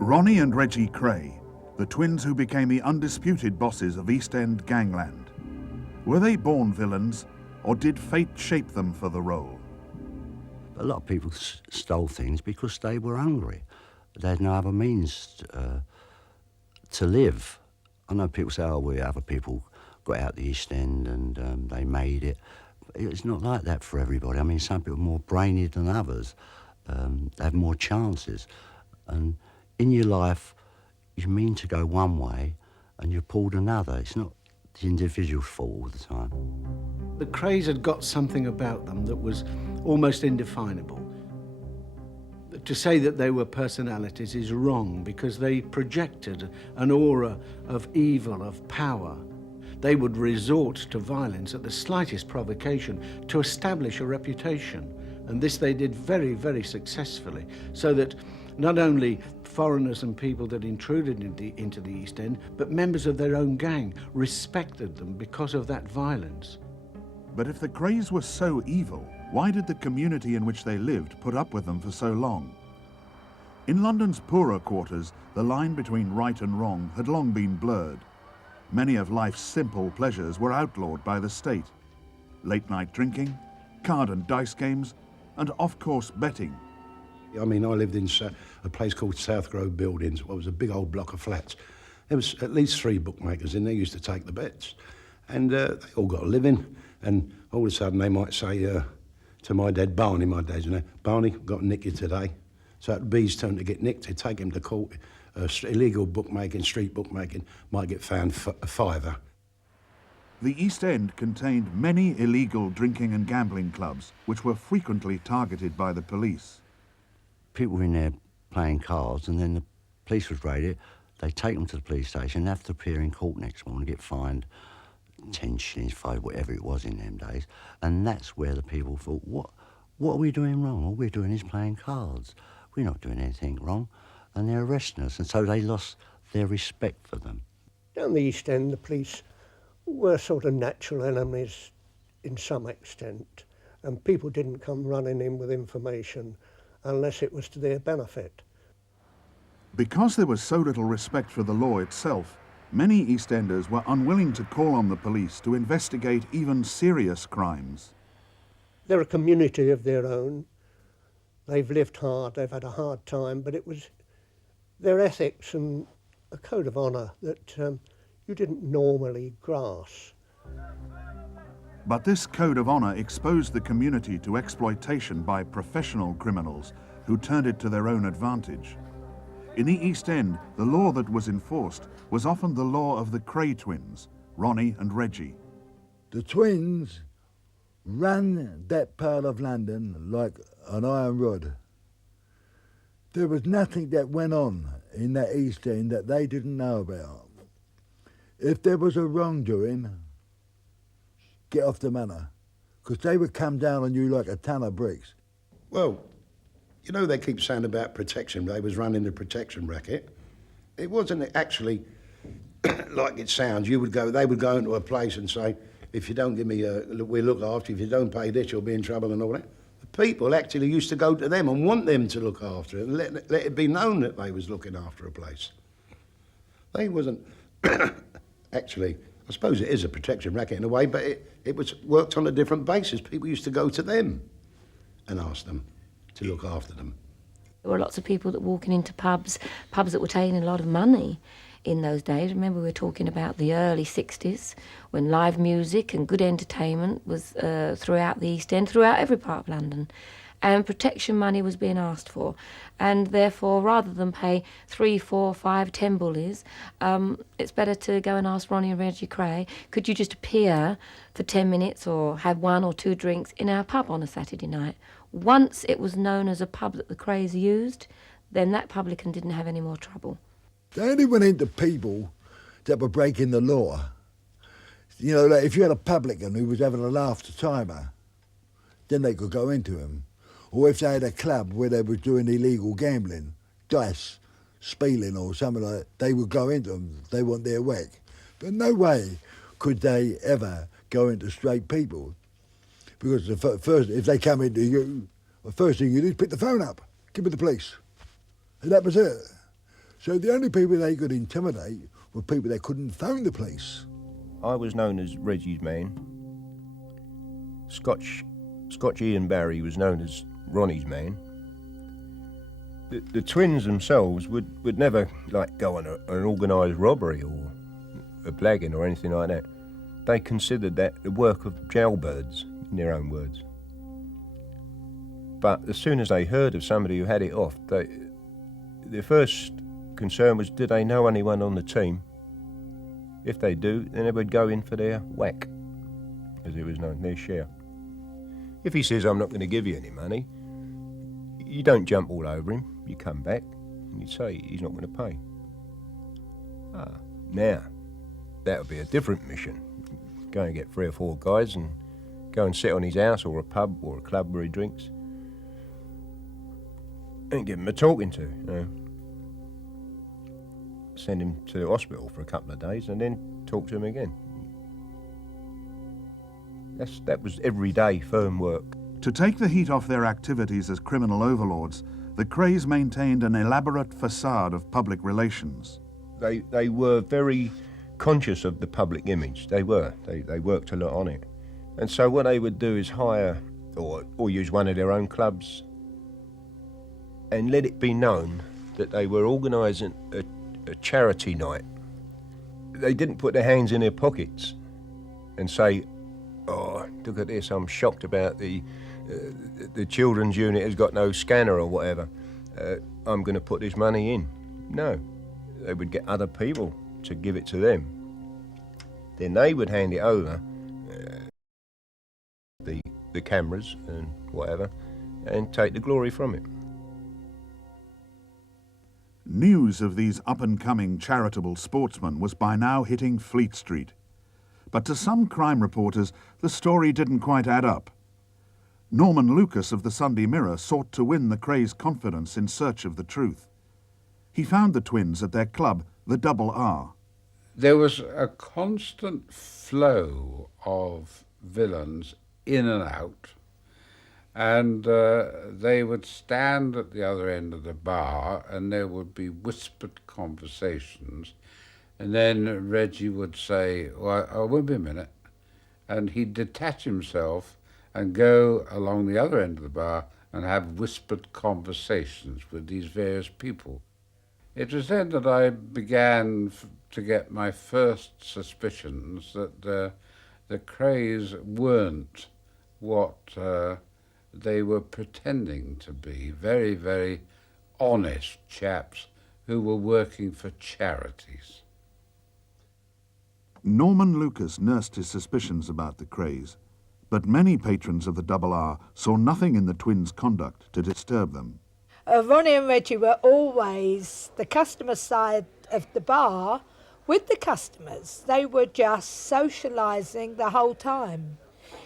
Ronnie and Reggie Kray, the twins who became the undisputed bosses of East End gangland. Were they born villains, or did fate shape them for the role? A lot of people stole things because they were hungry. They had no other means to live. I know people say, oh, other people got out the East End and they made it. It's not like that for everybody. I mean, some people are more brainy than others. They have more chances. And in your life, you mean to go one way and you're pulled another. It's not the individual's fault all the time. The Krays had got something about them that was almost indefinable. To say that they were personalities is wrong because they projected an aura of evil, of power. They would resort to violence at the slightest provocation to establish a reputation. And this they did very, very successfully, so that not only foreigners and people that intruded into the East End, but members of their own gang respected them because of that violence. But if the Krays were so evil, why did the community in which they lived put up with them for so long? In London's poorer quarters, the line between right and wrong had long been blurred. Many of life's simple pleasures were outlawed by the state. Late-night drinking, card and dice games, and off-course betting. I mean, I lived in a place called South Grove Buildings. It was a big old block of flats. There was at least 3 bookmakers in there, used to take the bets. And they all got a living. And all of a sudden they might say to my dad, Barney, my dad's name, Barney, got nicked you today. So at B's turn to get nicked, they'd take him to court. Illegal bookmaking, street bookmaking, might get found a fiver. The East End contained many illegal drinking and gambling clubs, which were frequently targeted by the police. People were in there playing cards, and then the police would raid it. They'd take them to the police station, have to appear in court next morning, get fined 10 shillings, 5, whatever it was in them days. And that's where the people thought, what are we doing wrong? All we're doing is playing cards. We're not doing anything wrong. And they're arresting us, and so they lost their respect for them. Down the East End, the police were sort of natural enemies in some extent, and people didn't come running in with information unless it was to their benefit. Because there was so little respect for the law itself, many East Enders were unwilling to call on the police to investigate even serious crimes. They're a community of their own. They've lived hard, they've had a hard time, but it was their ethics and a code of honour that you didn't normally grasp. But this code of honour exposed the community to exploitation by professional criminals who turned it to their own advantage. In the East End, the law that was enforced was often the law of the Kray twins, Ronnie and Reggie. The twins ran that part of London like an iron rod. There was nothing that went on in that East End that they didn't know about. If there was a wrongdoing, get off the manor, because they would come down on you like a ton of bricks. Well, you know, they keep saying about protection. They was running the protection racket. It wasn't actually like it sounds. They would go into a place and say, if you don't give me we'll look after you. If you don't pay this, you'll be in trouble and all that. The people actually used to go to them and want them to look after it and let it be known that they was looking after a place. They wasn't actually, I suppose it is a protection racket in a way, but it was worked on a different basis. People used to go to them and ask them to look after them. There were lots of people that walking into pubs that were taking a lot of money in those days. Remember, we were talking about the early 60s, when live music and good entertainment was throughout the East End, throughout every part of London. And protection money was being asked for. And therefore, rather than pay 3, 4, 5, 10 bullies, it's better to go and ask Ronnie and Reggie Kray, could you just appear for 10 minutes or have 1 or 2 drinks in our pub on a Saturday night? Once it was known as a pub that the Krays used, then that publican didn't have any more trouble. They only went into people that were breaking the law. You know, like if you had a publican who was having a laugh-to-timer, then they could go into him. Or if they had a club where they were doing illegal gambling, dice, spieling or something like that, they would go into them. They want their whack. But no way could they ever go into straight people. Because first, if they come into you, the first thing you do is pick the phone up, give it to the police. And that was it. So the only people they could intimidate were people that couldn't phone the police. I was known as Reggie's man. Scotch Ian Barry was known as Ronnie's man. The twins themselves would never like go on an organised robbery or a blagging or anything like that. They considered that the work of jailbirds, in their own words. But as soon as they heard of somebody who had it off, their first concern was, did they know anyone on the team? If they do, then they would go in for their whack, as it was known, their share. If he says, I'm not going to give you any money, you don't jump all over him. You come back and you say he's not going to pay. Now, that would be a different mission. Go and get 3 or 4 guys and go and sit on his house or a pub or a club where he drinks and give him a talking to. You know. Send him to the hospital for a couple of days and then talk to him again. That was everyday firm work. To take the heat off their activities as criminal overlords, the Krays maintained an elaborate facade of public relations. They were very conscious of the public image. They were. They worked a lot on it. And so what they would do is hire or use one of their own clubs and let it be known that they were organising a charity night. They didn't put their hands in their pockets and say, oh, look at this, I'm shocked about the children's unit has got no scanner or whatever. I'm going to put this money in. No, they would get other people to give it to them. Then they would hand it over, the cameras and whatever, and take the glory from it. News of these up-and-coming charitable sportsmen was by now hitting Fleet Street. But to some crime reporters, the story didn't quite add up. Norman Lucas of the Sunday Mirror sought to win the Krays' confidence in search of the truth. He found the twins at their club, the Double R. There was a constant flow of villains in and out, and they would stand at the other end of the bar and there would be whispered conversations, and then Reggie would say, well, I won't be a minute, and he'd detach himself and go along the other end of the bar and have whispered conversations with these various people. It was then that I began to get my first suspicions that the Krays weren't what they were pretending to be, very, very honest chaps who were working for charities. Norman Lucas nursed his suspicions about the Krays, but many patrons of the Double R saw nothing in the twins' conduct to disturb them. Ronnie and Reggie were always the customer side of the bar with the customers. They were just socialising the whole time.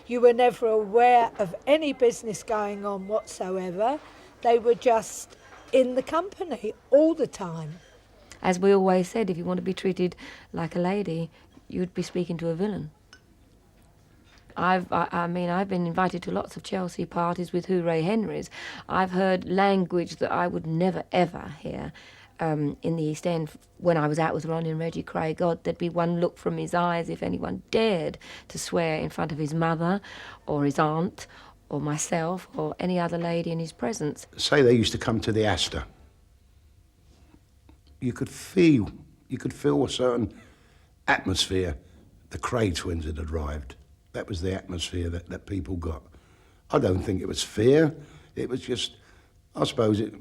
You were never aware of any business going on whatsoever. They were just in the company all the time. As we always said, if you want to be treated like a lady, you'd be speaking to a villain. I've been invited to lots of Chelsea parties with Hooray Henrys. I've heard language that I would never, ever hear in the East End when I was out with Ronnie and Reggie Kray. God, there'd be one look from his eyes if anyone dared to swear in front of his mother or his aunt or myself or any other lady in his presence. Say they used to come to the Astor. You could feel a certain atmosphere. The Kray twins had arrived. That was the atmosphere that people got. I don't think it was fear. It was just, I suppose if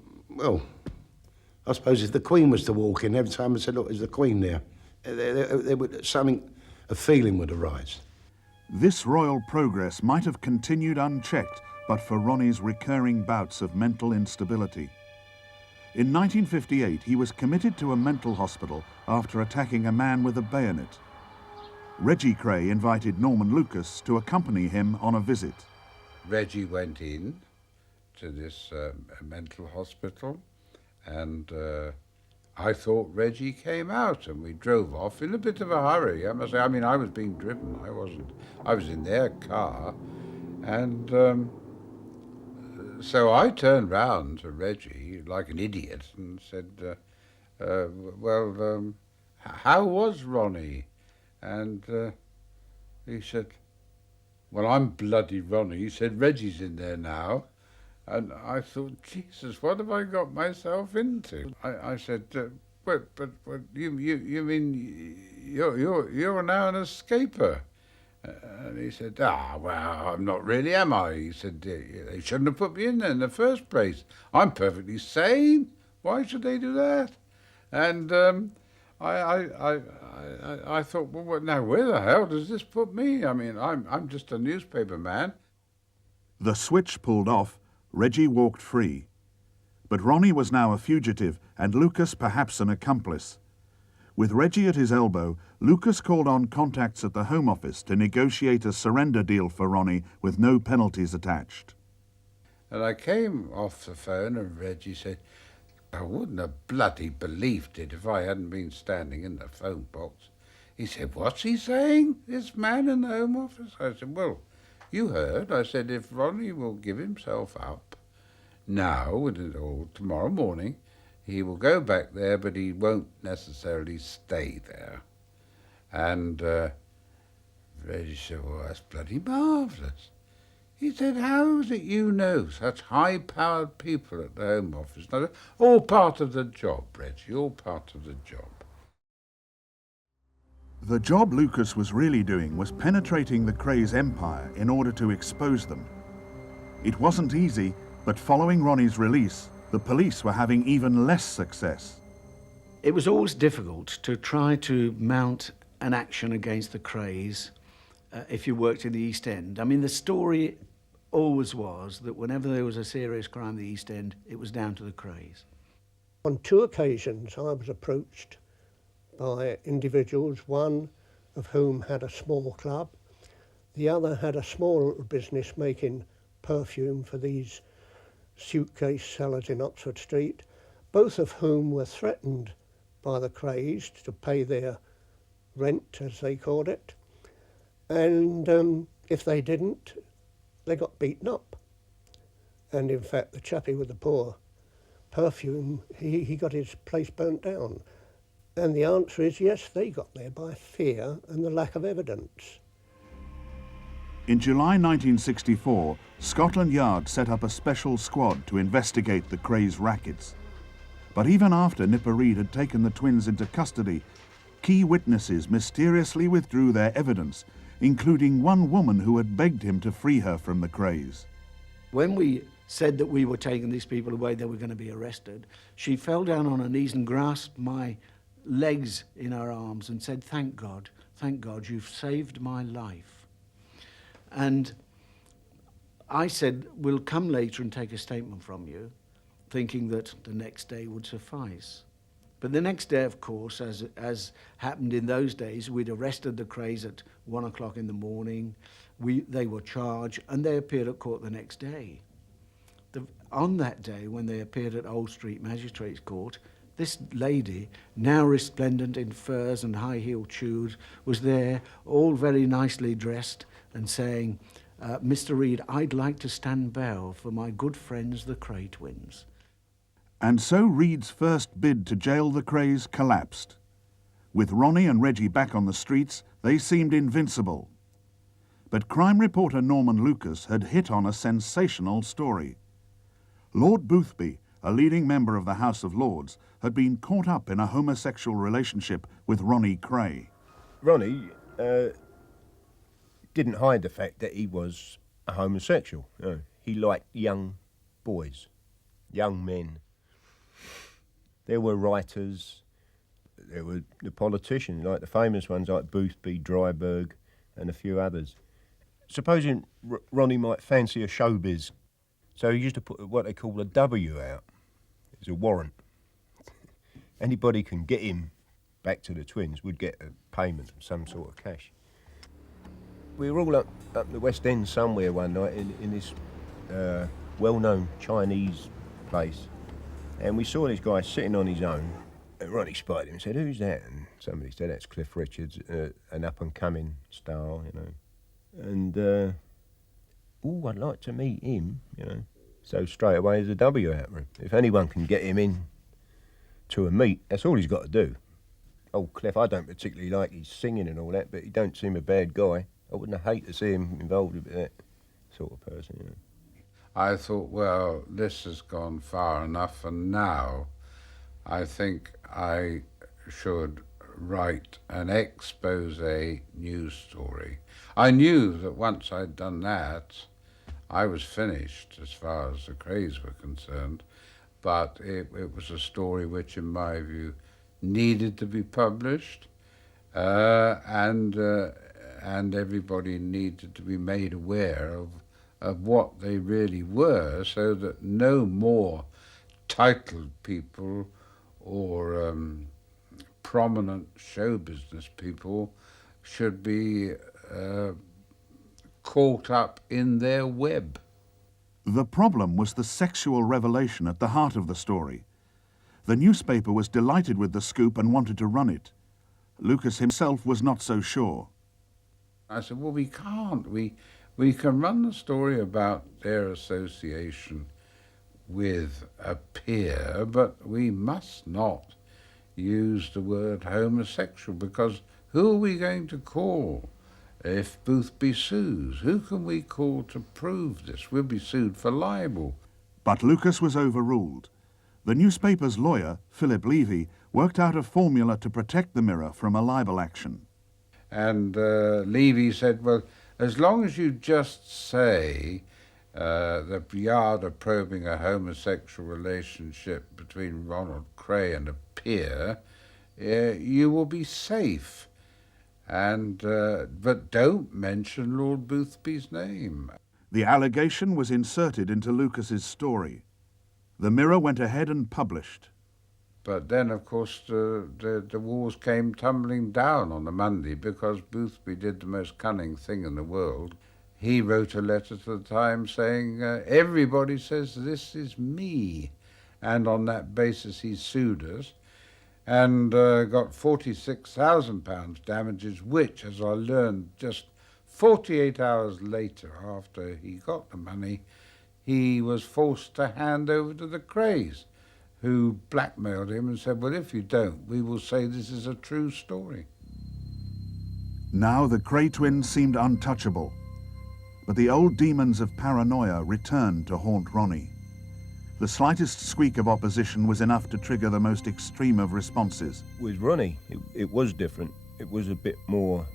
the Queen was to walk in, every time I said, look, is the Queen there? There would, a feeling would arise. This royal progress might have continued unchecked but for Ronnie's recurring bouts of mental instability. In 1958, he was committed to a mental hospital after attacking a man with a bayonet. Reggie Kray invited Norman Lucas to accompany him on a visit. Reggie went in to this mental hospital, and I thought Reggie came out, and we drove off in a bit of a hurry, I must say. I mean, I was being driven, I wasn't. I was in their car, and so I turned round to Reggie like an idiot and said, how was Ronnie? And he said, well, I'm bloody Ronnie. He said, Reggie's in there now. And I thought, Jesus, what have I got myself into? I said, but you mean you're now an escaper? And he said, well, I'm not really, am I? He said, they shouldn't have put me in there in the first place. I'm perfectly sane. Why should they do that? And I thought, well, now where the hell does this put me? I mean, I'm just a newspaper man. The switch pulled off, Reggie walked free. But Ronnie was now a fugitive and Lucas perhaps an accomplice. With Reggie at his elbow, Lucas called on contacts at the Home Office to negotiate a surrender deal for Ronnie with no penalties attached. And I came off the phone and Reggie said, I wouldn't have bloody believed it if I hadn't been standing in the phone box. He said, what's he saying, this man in the Home Office? I said, well, you heard. I said, if Ronnie will give himself up now or tomorrow morning, he will go back there, but he won't necessarily stay there. And Reggie said, well, that's bloody marvellous. He said, how is it you know such high-powered people at the Home Office? Now, all part of the job, Reggie, all part of the job. The job Lucas was really doing was penetrating the Krays empire in order to expose them. It wasn't easy, but following Ronnie's release, the police were having even less success. It was always difficult to try to mount an action against the Krays if you worked in the East End. I mean, the story always was that whenever there was a serious crime in the East End, it was down to the Krays. On 2 occasions, I was approached by individuals, one of whom had a small club, the other had a small business making perfume for these suitcase sellers in Oxford Street, both of whom were threatened by the Krays to pay their rent, as they called it, and if they didn't, they got beaten up. And in fact, the chappie with the poor perfume, he got his place burnt down. And the answer is yes, they got there by fear and the lack of evidence. In July 1964, Scotland Yard set up a special squad to investigate the Krays rackets. But even after Nipper Read had taken the twins into custody, key witnesses mysteriously withdrew their evidence, including one woman who had begged him to free her from the Krays. When we said that we were taking these people away, they were going to be arrested, she fell down on her knees and grasped my legs in her arms and said, thank God, you've saved my life. And I said, we'll come later and take a statement from you, thinking that the next day would suffice. But the next day, of course, as happened in those days, we'd arrested the Krays at 1 o'clock in the morning. They were charged and they appeared at court the next day. On that day, when they appeared at Old Street Magistrates Court, this lady, now resplendent in furs and high-heeled shoes, was there, all very nicely dressed, and saying, Mr. Read, I'd like to stand bail for my good friends, the Kray twins. And so Read's first bid to jail the Krays collapsed. With Ronnie and Reggie back on the streets, they seemed invincible. But crime reporter Norman Lucas had hit on a sensational story. Lord Boothby, a leading member of the House of Lords, had been caught up in a homosexual relationship with Ronnie Kray. Ronnie didn't hide the fact that he was a homosexual. No. He liked young boys, young men. There were writers, there were the politicians, like the famous ones like Boothby, Dryburgh, and a few others. Supposing Ronnie might fancy a showbiz, so he used to put what they call a W out. It's a warrant. Anybody can get him back to the twins would get a payment of some sort of cash. We were all up the West End somewhere one night in this well-known Chinese place, and we saw this guy sitting on his own. And Ronnie spotted him and said, "Who's that?" And somebody said, "That's Cliff Richards, an up-and-coming star, you know." And, I'd like to meet him, you know. So straight away there's a W out for him. If anyone can get him in to a meet. That's all he's got to do. Old Clef, I don't particularly like his singing and all that, but he don't seem a bad guy. I wouldn't hate to see him involved with that sort of person, you know. I thought, well, this has gone far enough, and now I think I should write an expose news story. I knew that once I'd done that, I was finished as far as the Krays were concerned, but it was a story which, in my view, needed to be published, and everybody needed to be made aware of what they really were, so that no more titled people or prominent show business people should be caught up in their web. The problem was the sexual revelation at the heart of the story. The newspaper was delighted with the scoop and wanted to run it. Lucas himself was not so sure. I said, well, we can't. We can run the story about their association with a peer, but we must not use the word homosexual, because who are we going to call if Boothby sues? Who can we call to prove this? We'll be sued for libel. But Lucas was overruled. The newspaper's lawyer, Philip Levy, worked out a formula to protect the Mirror from a libel action. And Levy said, well, as long as you just say that Yard are probing a homosexual relationship between Ronald Kray and a peer, you will be safe. And but don't mention Lord Boothby's name. The allegation was inserted into Lucas's story. The Mirror went ahead and published. But then, of course, the walls came tumbling down on the Monday, because Boothby did the most cunning thing in the world. He wrote a letter to the Times saying, everybody says this is me. And on that basis, he sued us and got £46,000 damages, which, as I learned just 48 hours later, after he got the money, he was forced to hand over to the Krays, who blackmailed him and said, well, if you don't, we will say this is a true story. Now the Kray twins seemed untouchable, but the old demons of paranoia returned to haunt Ronnie. The slightest squeak of opposition was enough to trigger the most extreme of responses. With Ronnie, it was different. It was a bit more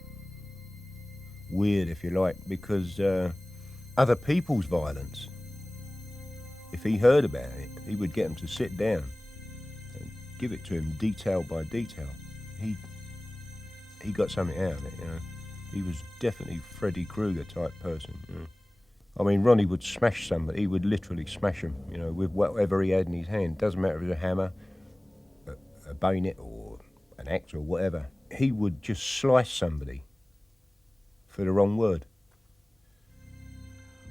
weird, if you like, because other people's violence, if he heard about it, he would get them to sit down and give it to him detail by detail. He got something out of it, you know. He was definitely Freddy Krueger type person, you know. I mean, Ronnie would smash somebody. He would literally smash them, you know, with whatever he had in his hand. Doesn't matter if it was a hammer, a bayonet, or an axe, or whatever. He would just slice somebody for the wrong word.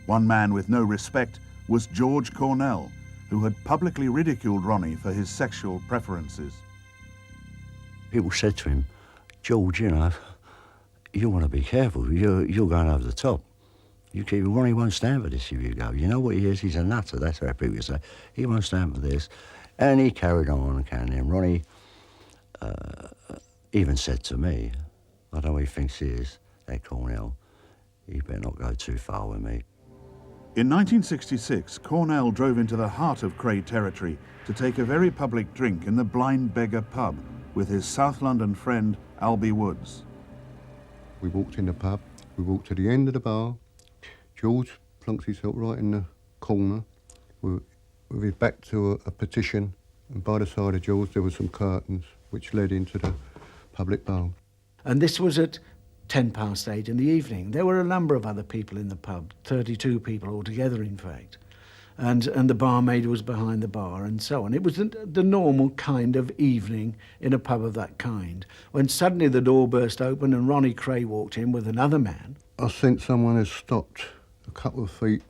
One man with no respect was George Cornell, who had publicly ridiculed Ronnie for his sexual preferences. People said to him, George, you know, you want to be careful. You're going over the top. Ronnie won't stand for this if you go. You know what he is? He's a nutter. That's how people say. He won't stand for this. And he carried on and carried on. Ronnie even said to me, I don't know what he thinks he is, that Cornell, he better not go too far with me. In 1966, Cornell drove into the heart of Kray territory to take a very public drink in the Blind Beggar pub with his South London friend, Albie Woods. We walked in the pub, we walked to the end of the bar. George plunked himself right in the corner with his back to a partition, and by the side of George there were some curtains which led into the public bar. And this was at 8:10 in the evening. There were a number of other people in the pub, 32 people altogether, in fact. And the barmaid was behind the bar and so on. It was the normal kind of evening in a pub of that kind, when suddenly the door burst open and Ronnie Kray walked in with another man. I sensed someone had stopped a couple of feet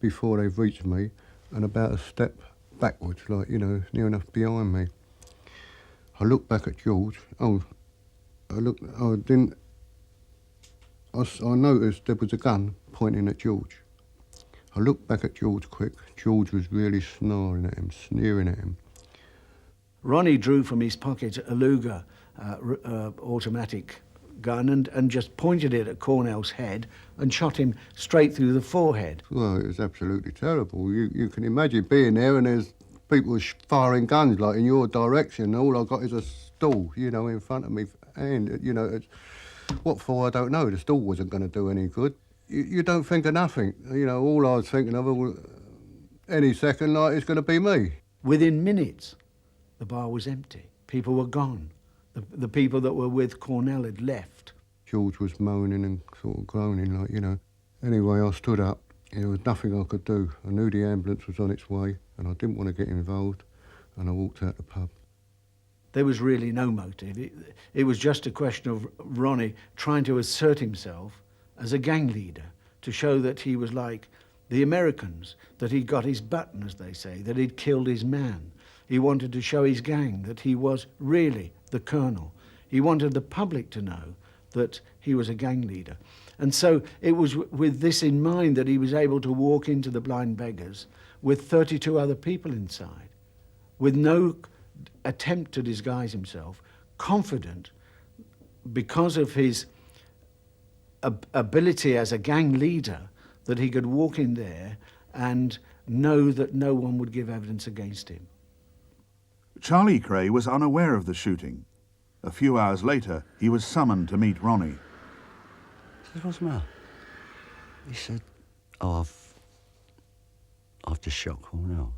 before they've reached me and about a step backwards, like, you know, near enough behind me. I looked back at George. I noticed there was a gun pointing at George. I looked back at George quick. George was really snarling at him, sneering at him. Ronnie drew from his pocket a Luger automatic gun and just pointed it at Cornell's head and shot him straight through the forehead. Well, it was absolutely terrible. You can imagine being there and there's people firing guns like in your direction. All I got is a stall, you know, in front of me. And, you know, what for, I don't know. The stall wasn't going to do any good. You don't think of nothing. You know, all I was thinking of was any second, like, it's going to be me. Within minutes, the bar was empty. People were gone. The people that were with Cornell had left. George was moaning and sort of groaning, like, you know. Anyway, I stood up. There was nothing I could do. I knew the ambulance was on its way and I didn't want to get involved, and I walked out the pub. There was really no motive. It was just a question of Ronnie trying to assert himself as a gang leader, to show that he was like the Americans, that he'd got his button, as they say, that he'd killed his man. He wanted to show his gang that he was really the colonel. He wanted the public to know that he was a gang leader. And so it was with this in mind that he was able to walk into the Blind Beggars with 32 other people inside, with no attempt to disguise himself, confident because of his ability as a gang leader that he could walk in there and know that no one would give evidence against him. Charlie Kray was unaware of the shooting. A few hours later, he was summoned to meet Ronnie. I said, what's the matter? He said, oh, I've just shot Cornell.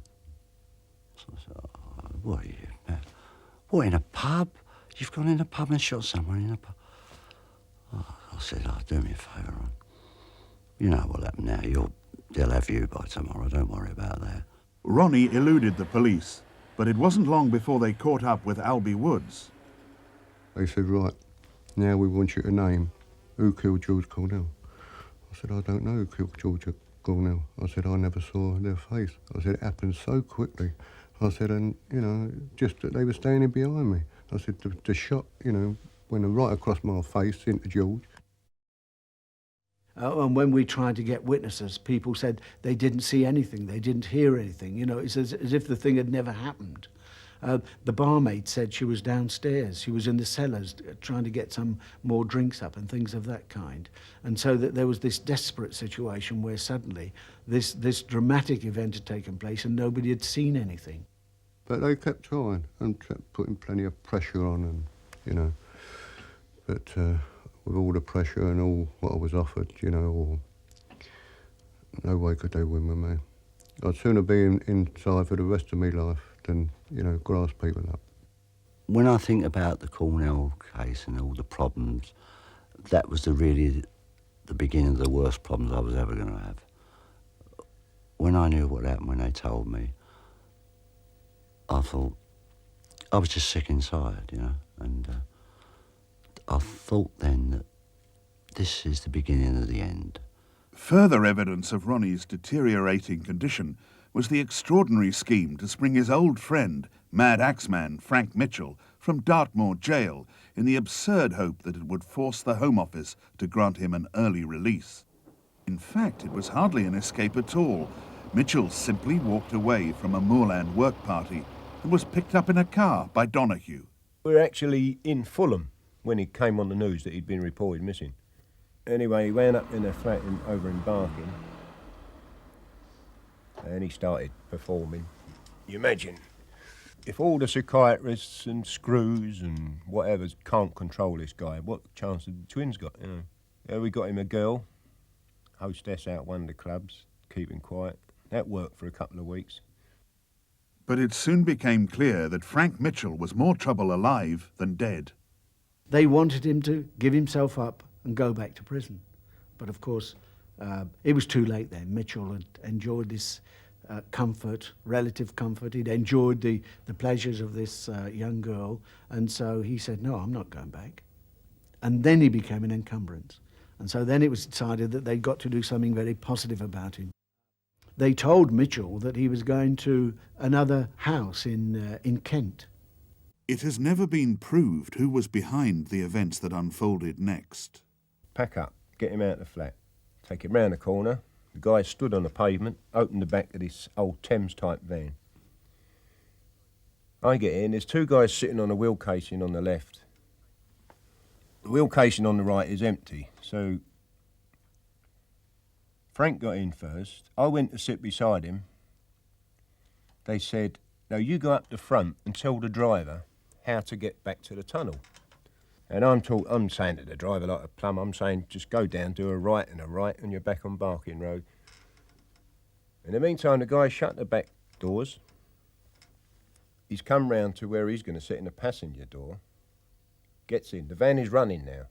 So I said, oh, what are you, man? What, in a pub? You've gone in a pub and shot someone in a pub? Oh, I said, oh, do me a favour, Ron. You know what'll happen now. They'll have you by tomorrow. Don't worry about that. Ronnie eluded the police, but it wasn't long before they caught up with Albie Woods. They said, right, now we want you to name who killed George Cornell. I said, I don't know who killed George Cornell. I said, I never saw their face. I said, it happened so quickly. I said, and, you know, just that they were standing behind me. I said, the shot, you know, went right across my face into George. And when we tried to get witnesses, people said they didn't see anything, they didn't hear anything. You know, it's as if the thing had never happened. The barmaid said she was downstairs. She was in the cellars trying to get some more drinks up and things of that kind. And so that there was this desperate situation where suddenly this dramatic event had taken place and nobody had seen anything. But they kept trying and kept putting plenty of pressure on, and, you know, but with all the pressure and all what I was offered, you know, no way could they win with me. I'd sooner be inside for the rest of my life than, you know, grass people up. When I think about the Cornell case and all the problems, that was really the beginning of the worst problems I was ever going to have. When I knew what happened, when they told me, I thought, I was just sick inside, you know, and I thought then that this is the beginning of the end. Further evidence of Ronnie's deteriorating condition was the extraordinary scheme to spring his old friend, Mad Axeman Frank Mitchell, from Dartmoor jail in the absurd hope that it would force the Home Office to grant him an early release. In fact, it was hardly an escape at all. Mitchell simply walked away from a moorland work party and was picked up in a car by Donahue. We were actually in Fulham when it came on the news that he'd been reported missing. Anyway, he went up in a flat over in Barking and he started performing. You imagine, if all the psychiatrists and screws and whatever can't control this guy, what chance have the twins got, you know? We got him a girl, hostess out one of the clubs, keep him quiet. That worked for a couple of weeks. But it soon became clear that Frank Mitchell was more trouble alive than dead. They wanted him to give himself up and go back to prison. But of course, it was too late then. Mitchell had enjoyed this comfort, relative comfort. He'd enjoyed the pleasures of this young girl. And so he said, no, I'm not going back. And then he became an encumbrance. And so then it was decided that they'd got to do something very positive about him. They told Mitchell that he was going to another house in Kent. It has never been proved who was behind the events that unfolded next. Pack up, get him out of the flat, take him round the corner. The guy stood on the pavement, opened the back of this old Thames-type van. I get in, there's two guys sitting on a wheel casing on the left. The wheel casing on the right is empty, so Frank got in first. I went to sit beside him. They said, "No, you go up the front and tell the driver how to get back to the tunnel." And I'm saying to the driver like a plum, I'm saying, just go down, do a right, and you're back on Barking Road. In the meantime, the guy shut the back doors. He's come round to where he's going to sit in the passenger door. Gets in. The van is running now.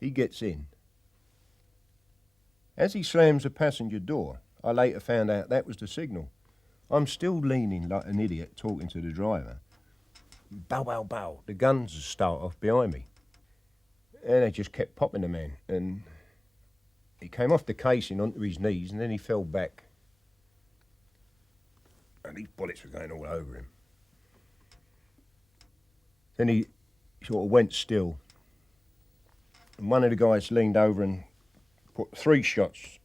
He gets in. As he slams the passenger door, I later found out that was the signal. I'm still leaning like an idiot talking to the driver. Bow, bow, bow. The guns start off behind me. And they just kept popping the man. And he came off the casing onto his knees and then he fell back. And these bullets were going all over him. Then he sort of went still. And one of the guys leaned over and put 3 shots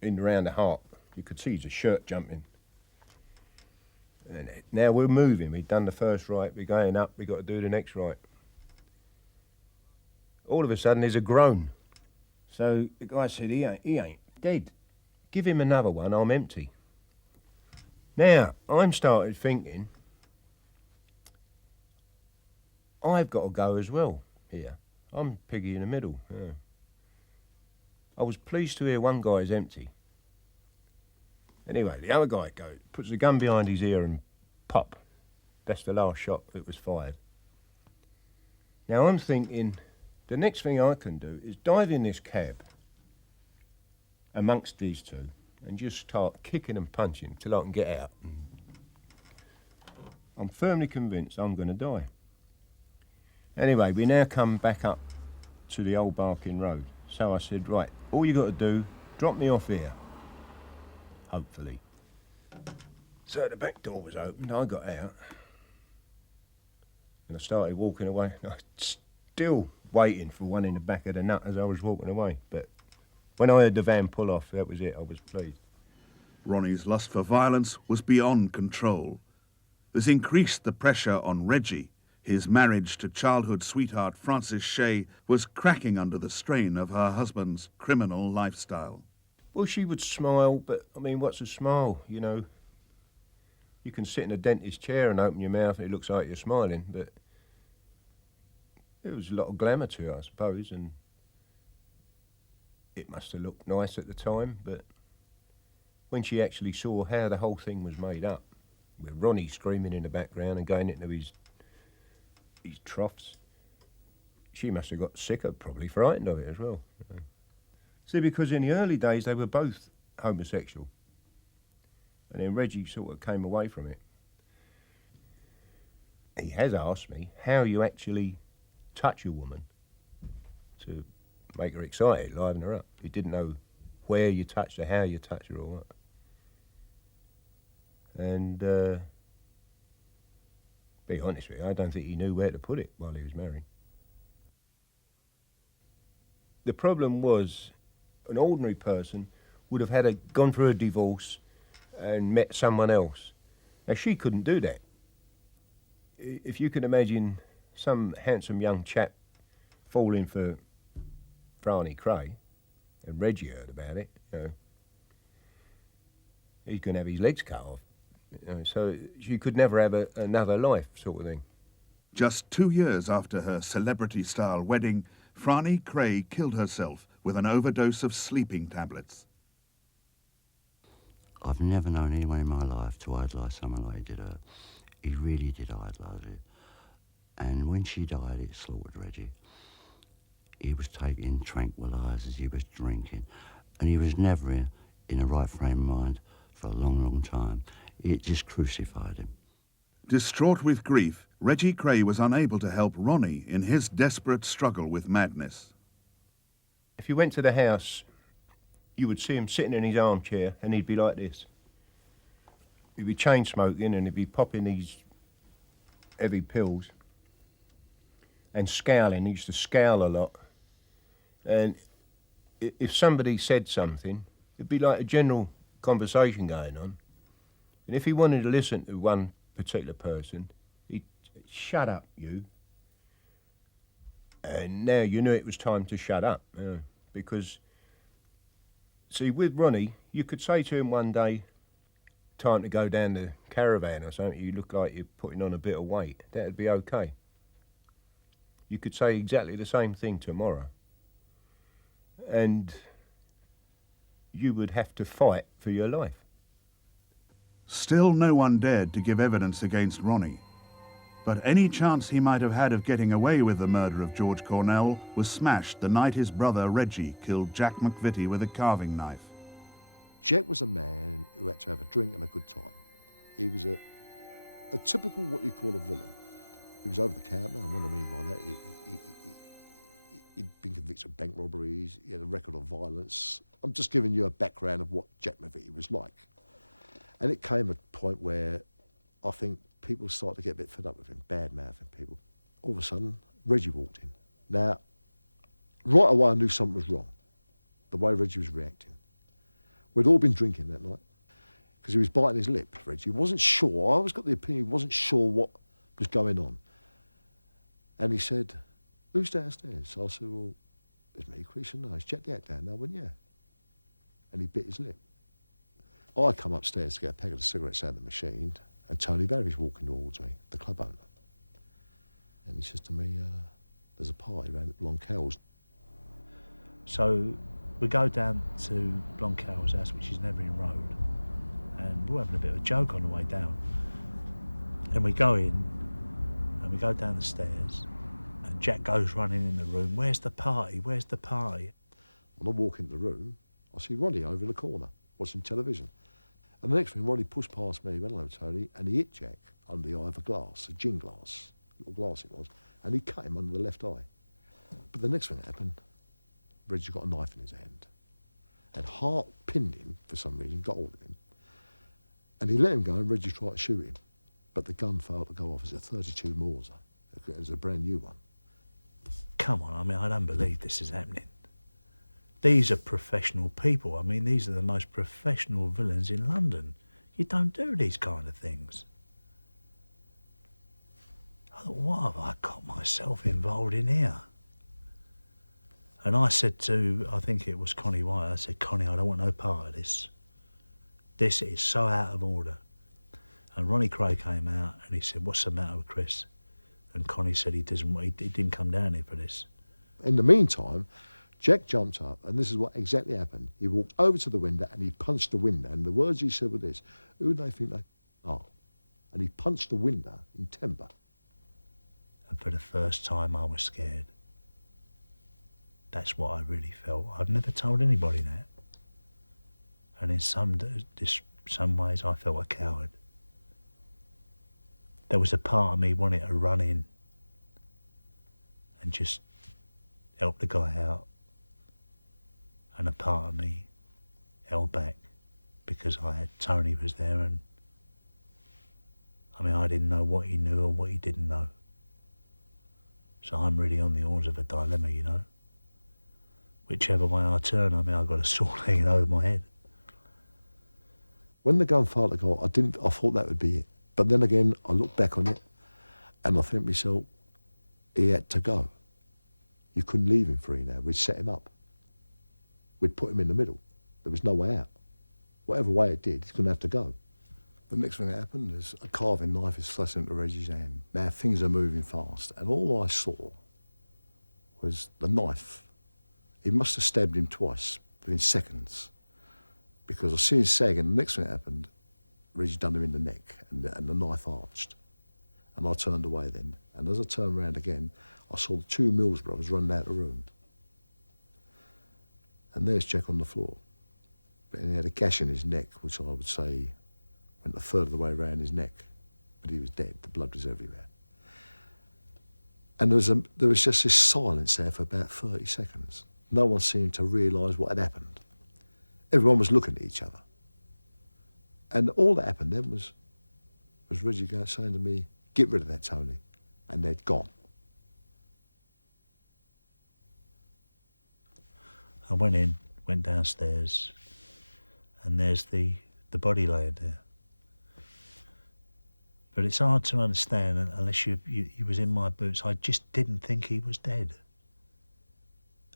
in around the heart. You could see his shirt jumping. And now we're moving. We've done the first right. We're going up. We've got to do the next right. All of a sudden, there's a groan. So the guy said, he ain't dead. Give him another one. I'm empty. Now, I'm started thinking, I've got to go as well here. I'm piggy in the middle. Yeah. I was pleased to hear one guy's empty. Anyway, the other guy puts the gun behind his ear and pop. That's the last shot that was fired. Now I'm thinking, the next thing I can do is dive in this cab amongst these two and just start kicking and punching till I can get out. I'm firmly convinced I'm going to die. Anyway, we now come back up to the old Barking Road. So I said, right, all you got to do, drop me off here. Hopefully. So the back door was opened, I got out. And I started walking away. I was still waiting for one in the back of the nut as I was walking away. But when I heard the van pull off, that was it, I was pleased. Ronnie's lust for violence was beyond control. This increased the pressure on Reggie. His marriage to childhood sweetheart Frances Shea was cracking under the strain of her husband's criminal lifestyle. Well, she would smile, but, I mean, what's a smile, you know? You can sit in a dentist's chair and open your mouth and it looks like you're smiling, but there was a lot of glamour to it, I suppose, and it must have looked nice at the time, but when she actually saw how the whole thing was made up, with Ronnie screaming in the background and going into his troughs, she must have got sicker, probably frightened of it as well. See, because in the early days they were both homosexual. And then Reggie sort of came away from it. He has asked me how you actually touch a woman to make her excited, liven her up. He didn't know where you touched her, how you touched her or what. And be honest with you, I don't think he knew where to put it while he was married. The problem was, an ordinary person would have gone through a divorce and met someone else. Now, she couldn't do that. If you can imagine some handsome young chap falling for Ronnie Kray, and Reggie heard about it, you know, he's going to have his legs cut off. You know, so she could never have another life, sort of thing. Just 2 years after her celebrity-style wedding, Ronnie Kray killed herself with an overdose of sleeping tablets. I've never known anyone in my life to idolise someone like he did her. He really did idolise her. And when she died, it slaughtered Reggie. He was taking tranquilizers, he was drinking, and he was never in a right frame of mind for a long, long time. It just crucified him. Distraught with grief, Reggie Kray was unable to help Ronnie in his desperate struggle with madness. If you went to the house, you would see him sitting in his armchair and he'd be like this. He'd be chain smoking and he'd be popping these heavy pills and scowling. He used to scowl a lot. And if somebody said something, it'd be like a general conversation going on. And if he wanted to listen to one particular person, he'd shut up, you. And now you knew it was time to shut up, because, see, with Ronnie, you could say to him one day, time to go down the caravan or something, you look like you're putting on a bit of weight. That'd be okay. You could say exactly the same thing tomorrow. And you would have to fight for your life. Still no one dared to give evidence against Ronnie. But any chance he might have had of getting away with the murder of George Cornell was smashed the night his brother Reggie killed Jack McVitie with a carving knife. Jack was a man who had to have a drink and a good time. He was a typical what you call a villain. He was over the counter, and what I mean by that, he'd been convicted of bank robberies, he had a record of violence. I'm just giving you a background of what Jack McVitie was like. And it came at a point where I think people started to get a bit fed up with him, bad-mouthing people. All of a sudden, Reggie walked in. Now, right away I knew something was wrong, the way Reggie was reacting. We'd all been drinking that night, because he was biting his lip, Reggie. He wasn't sure, I always got the opinion he wasn't sure what was going on. And he said, who's downstairs? So I said, well, it's me, Chris. He said, no, it's Jack the Actor. And I went, yeah. And he bit his lip. I come upstairs to get a packet of cigarettes out of the machine, and Tony Barry's walking towards me, the club owner. And he says to me, there's a party around at Blonde Carol's. So we go down to Blonde Carol's house, which is Nevering Road, and we're having a bit of a joke on the way down. And we go in, and we go down the stairs, and Jack goes running in the room, where's the party, where's the party? When I walk into the room, I see Ronnie over in the corner, watching television. And the next thing, Ronnie pushed past me, went hello Tony, and he hit Jack under the eye of a glass, a gin glass, little glass it was, and he cut him under the left eye. But the next thing that happened, Reggie got a knife in his hand, and Hart pinned him for some reason, got hold of him, and he let him go, and Reggie tried to shoot him, but the gun failed to go off. It's a 32 Mauser. It was a brand new one. Come on, I mean, I don't believe this is happening. These are professional people. I mean, these are the most professional villains in London. You don't do these kind of things. I thought, what have I got myself involved in here? And I said to, I think it was Connie White, I said, Connie, I don't want no part of this. This is so out of order. And Ronnie Kray came out and he said, what's the matter with Chris? And Connie said he didn't come down here for this. In the meantime, Jack jumped up, and this is what exactly happened. He walked over to the window and he punched the window, and the words he said were this, who do they think they are? And he punched the window in temper. And for the first time I was scared. That's what I really felt. I've never told anybody that. And in some ways I felt a coward. There was a part of me wanting to run in and just help the guy out. And a part of me held back because Tony was there, and I mean, I didn't know what he knew or what he didn't know. So I'm really on the horns of a dilemma, you know. Whichever way I turn, I mean, I've got a sword hanging over my head. When the gun failed to go, I thought that would be it. But then again, I look back on it, and I think to myself, he had to go. You couldn't leave him free now. We'd set him up. We'd put him in the middle. There was no way out. Whatever way it did, he's going to have to go. The next thing that happened is a carving knife is thrust into Reggie's hand. Now things are moving fast, and all I saw was the knife. He must have stabbed him twice within seconds, because I see him sag, and the next thing that happened, Reggie done him in the neck, and the knife arched. And I turned away then, and as I turned around again, I saw the two Mills brothers running out of the room. And there's Jack on the floor. And he had a gash in his neck, which I would say went a third of the way around his neck. But he was dead. The blood was everywhere. And there was just this silence there for about 30 seconds. No one seemed to realise what had happened. Everyone was looking at each other. And all that happened then was Reggie saying to me, get rid of that, Tony. And they'd gone. I went downstairs, and there's the body laying there. But it's hard to understand unless you was in my boots. I just didn't think he was dead.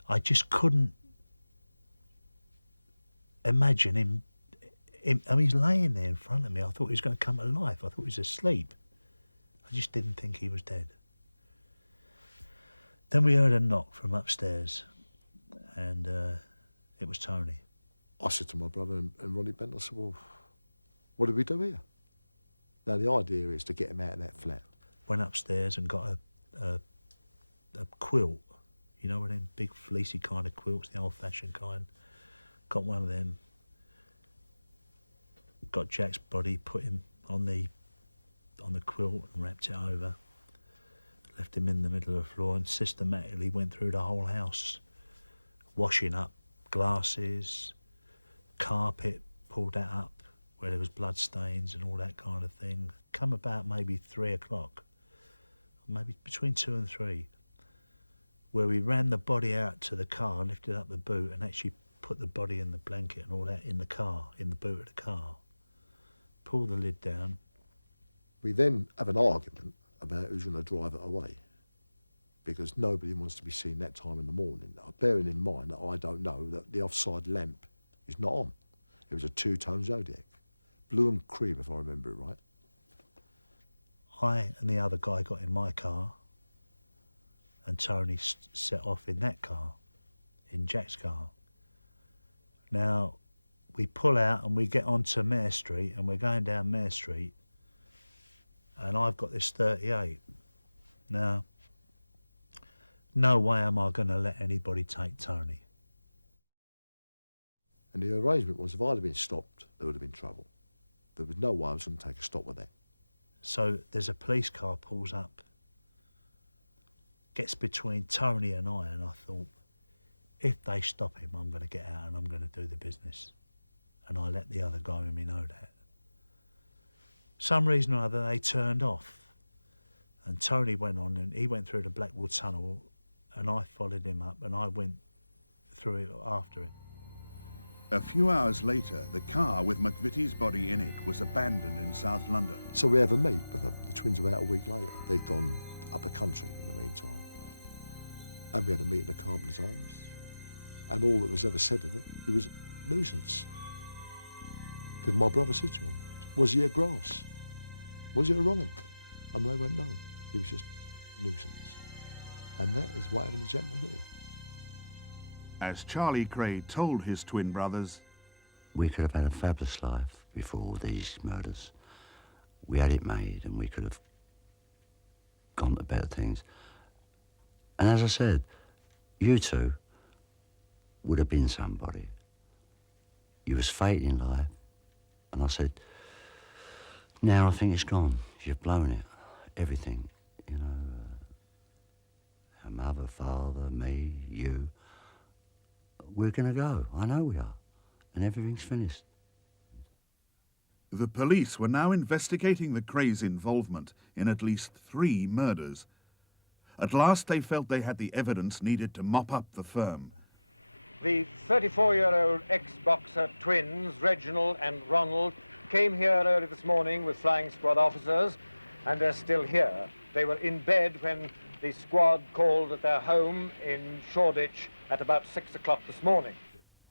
I just couldn't imagine him. I mean, he's laying there in front of me. I thought he was going to come to life. I thought he was asleep. I just didn't think he was dead. Then we heard a knock from upstairs, and it was Tony. I said to my brother and Ronnie Bent, I said, well, what did we do here? Now, the idea is to get him out of that flat. Went upstairs and got a quilt. You know, one of them big fleecy kind of quilts, the old-fashioned kind. Got one of them. Got Jack's body, put him on the quilt and wrapped it over. Left him in the middle of the floor and systematically went through the whole house, washing up glasses, carpet, pulled that up where there was blood stains and all that kind of thing. Come about maybe 3 o'clock, maybe between 2 and 3, where we ran the body out to the car, lifted up the boot and actually put the body in the blanket and all that in the car, in the boot of the car. Pulled the lid down. We then have an argument about who's going to drive it away, because nobody wants to be seen that time in the morning. Now, bearing in mind that I don't know that the offside lamp is not on. It was a 2-tone Zodiac, blue and cream if I remember it right. I and the other guy got in my car and Tony set off in that car, in Jack's car. Now, we pull out and we get onto Mare Street and we're going down Mare Street and I've got this 38. Now, no way am I going to let anybody take Tony. And the arrangement was if I'd have been stopped, there would have been trouble. There was no way I was going to take a stop with that. So there's a police car pulls up, gets between Tony and I thought, if they stop him, I'm going to get out and I'm going to do the business. And I let the other guy with me know that. Some reason or other, they turned off. And Tony went on and he went through the Blackwall Tunnel and I followed him up and I went through it after him. A few hours later, the car with McVitie's body in it was abandoned in South London. So we have a meet with them. The twins about a week later. They'd gone up the country in the meantime. And we had a meet in the Carpenter's Arms. And all that was ever said of it was nuisance. Because my brother said to him, was he a grass? Was he a wrong? And they went, no, he was just nuisance. And that is what happened to Jack McVitie. As Charlie Kray told his twin brothers, we could have had a fabulous life before these murders. We had it made and we could have gone to better things. And as I said, you two would have been somebody. You was fate in life. And I said, now I think it's gone. You've blown it. Everything, you know. Our mother, father, me, you. We're going to go. I know we are. And everything's finished. The police were now investigating the Krays' involvement in at least 3 murders. At last they felt they had the evidence needed to mop up the firm. The 34-year-old ex-boxer twins, Reginald and Ronald, came here early this morning with flying squad officers, and they're still here. They were in bed when the squad called at their home in Shoreditch at about 6 o'clock this morning.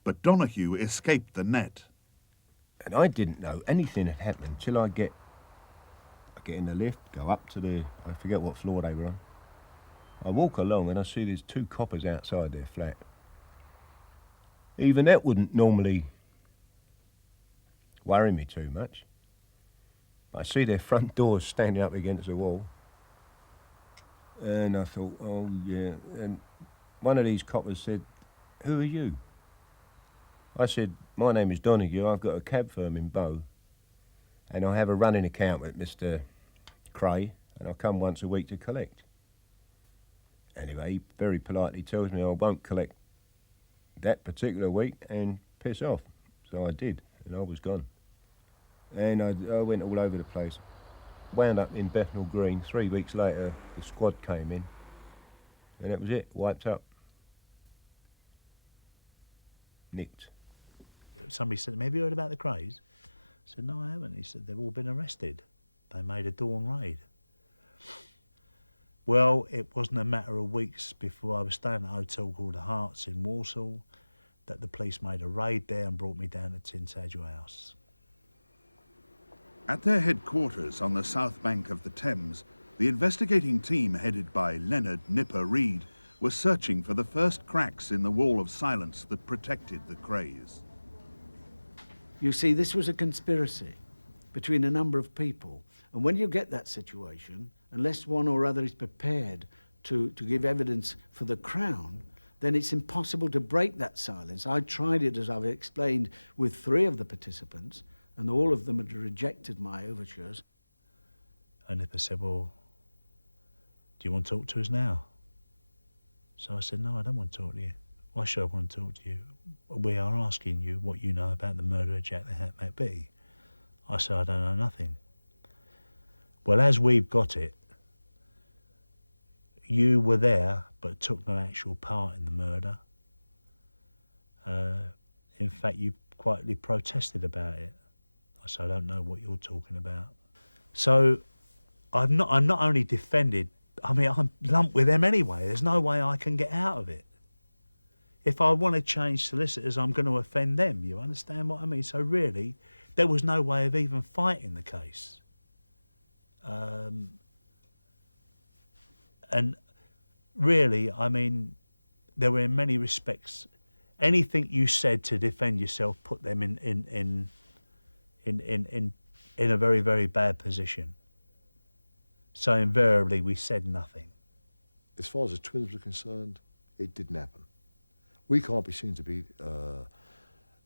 But Donahue escaped the net. And I didn't know anything had happened till I get in the lift, go up to I forget what floor they were on. I walk along and I see there's 2 coppers outside their flat. Even that wouldn't normally worry me too much. I see their front doors standing up against the wall. And I thought, oh yeah. And one of these coppers said, who are you? I said, my name is Donahue. I've got a cab firm in Bow. And I have a running account with Mr. Kray. And I come once a week to collect. Anyway, he very politely tells me I won't collect that particular week and piss off. So I did, and I was gone. And I went all over the place. Wound up in Bethnal Green. 3 weeks later, the squad came in, and that was it, wiped up. Nicked. Somebody said to me, have you heard about the Krays? I said, no, I haven't. He said, they've all been arrested. they made a dawn raid. Well, it wasn't a matter of weeks before I was staying at a hotel called the Hearts in Walsall that the police made a raid there and brought me down to Tintagel House. At their headquarters on the south bank of the Thames, the investigating team headed by Leonard Nipper Reed was searching for the first cracks in the wall of silence that protected the Krays. You see, this was a conspiracy between a number of people. And when you get that situation, unless one or other is prepared to give evidence for the Crown, then it's impossible to break that silence. I tried it, as I've explained, with 3 of the participants, and all of them had rejected my overtures. And Nipper said, well, do you want to talk to us now? So I said, no, I don't want to talk to you. Why should I want to talk to you? We are asking you what you know about the murder of Jack the Hat McVitie. I said, I don't know nothing. Well, as we've got it, you were there but took no actual part in the murder. In fact, you quietly protested about it. I said, I don't know what you're talking about. So I'm not only defended, I mean, I'm lumped with them anyway. There's no way I can get out of it. If I want to change solicitors, I'm going to offend them. You understand what I mean? So really, there was no way of even fighting the case. And really, I mean, there were in many respects, anything you said to defend yourself put them in a very, very bad position. So invariably, we said nothing. As far as the twins were concerned, it didn't happen. We can't be seen to be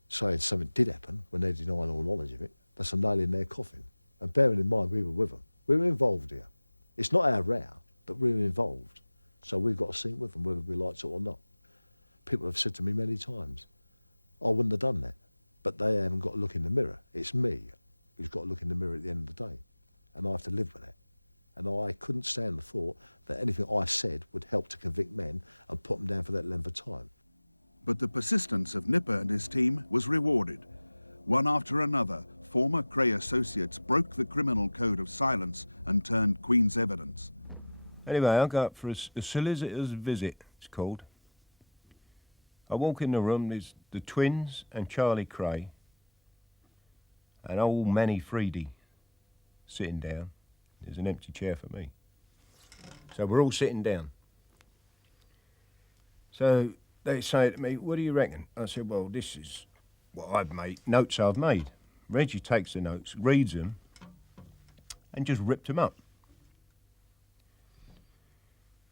saying something did happen when they're denying all knowledge of it. That's a nail in their coffin. And bearing in mind, we were with them. We were involved here. It's not our row, but we were involved. So we've got to sync with them, whether we liked it or not. People have said to me many times, I wouldn't have done that. But they haven't got to look in the mirror. It's me who's got to look in the mirror at the end of the day. And I have to live with that. And I couldn't stand the thought that anything I said would help to convict men and put them down for that length of time. But the persistence of Nipper and his team was rewarded. One after another, former Kray associates broke the criminal code of silence and turned Queen's evidence. Anyway, I go up for a solicitor's visit, it's called. I walk in the room, there's the twins and Charlie Kray and old Manny Freedy sitting down. There's an empty chair for me. So we're all sitting down. So they say to me, what do you reckon? I said, well, this is what I've made, notes I've made. Reggie takes the notes, reads them, and just ripped them up.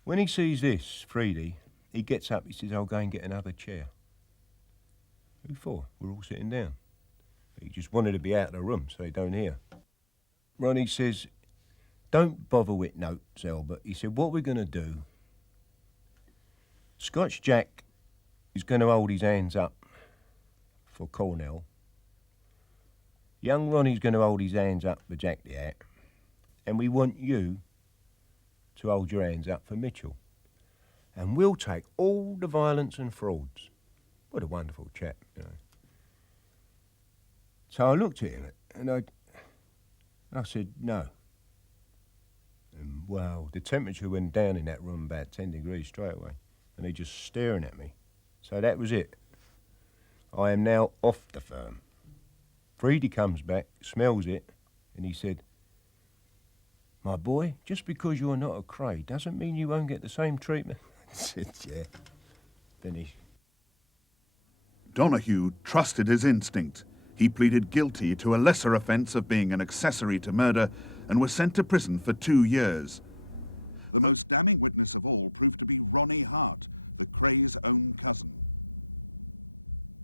When he sees this, Freedy, he gets up, he says, I'll go and get another chair. Who for? We're all sitting down. He just wanted to be out of the room so they don't hear. Ronnie says, don't bother with notes, Albert. He said, what we're going to do, Scotch Jack is going to hold his hands up for Cornell. Young Ronnie's going to hold his hands up for Jack the Hat. And we want you to hold your hands up for Mitchell. And we'll take all the violence and frauds. What a wonderful chap, you know. So I looked at him and I said, no. And wow, the temperature went down in that room about 10 degrees straight away. And he just staring at me. So that was it. I am now off the firm. Freedy comes back, smells it, and he said, my boy, just because you're not a Kray doesn't mean you won't get the same treatment. I said, yeah. Finish. Donahue trusted his instinct. He pleaded guilty to a lesser offence of being an accessory to murder and was sent to prison for 2 years. The most damning witness of all proved to be Ronnie Hart, the Krays' own cousin.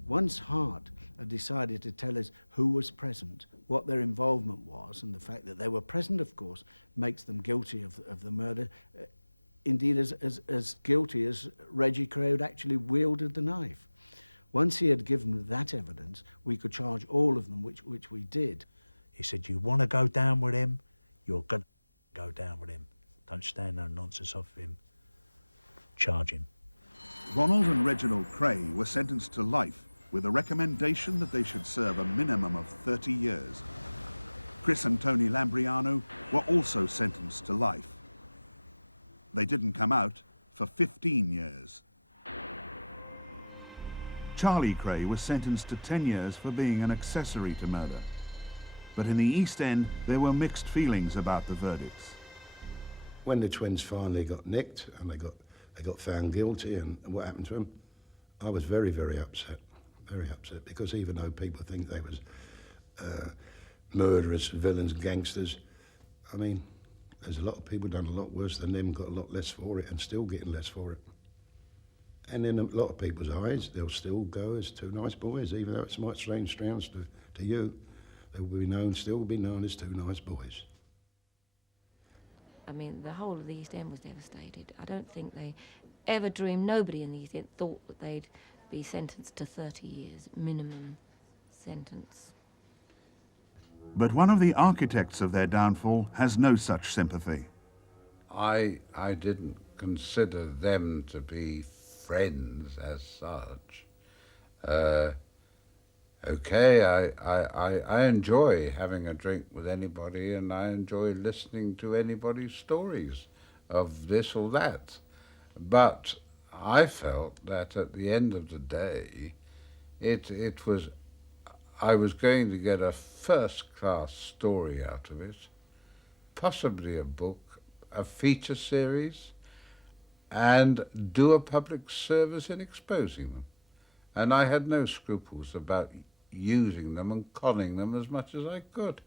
Once Hart had decided to tell us who was present, what their involvement was, and the fact that they were present, of course, makes them guilty of the murder. Indeed, as guilty as Reggie Kray had actually wielded the knife. Once he had given that evidence, we could charge all of them, which we did. He said, you want to go down with him, you're going to go down with him. Don't stand no nonsense off him. Charge him. Ronald and Reginald Kray were sentenced to life with a recommendation that they should serve a minimum of 30 years. Chris and Tony Lambriano were also sentenced to life. They didn't come out for 15 years. Charlie Kray was sentenced to 10 years for being an accessory to murder. But in the East End, there were mixed feelings about the verdicts. When the twins finally got nicked and they got found guilty and what happened to them, I was very, very upset, because even though people think they was murderers, villains, gangsters, I mean, there's a lot of people done a lot worse than them, got a lot less for it and still getting less for it. And in a lot of people's eyes, they'll still go as two nice boys, even though it might strange sounds to you. They will be known, still be known as two nice boys. I mean, the whole of the East End was devastated. I don't think they ever dreamed, nobody in the East End thought that they'd be sentenced to 30 years, minimum sentence. But one of the architects of their downfall has no such sympathy. I didn't consider them to be friends as such. Okay, I enjoy having a drink with anybody, and I enjoy listening to anybody's stories of this or that. But I felt that at the end of the day, I was going to get a first-class story out of it, possibly a book, a feature series, and do a public service in exposing them. And I had no scruples about using them and conning them as much as I could.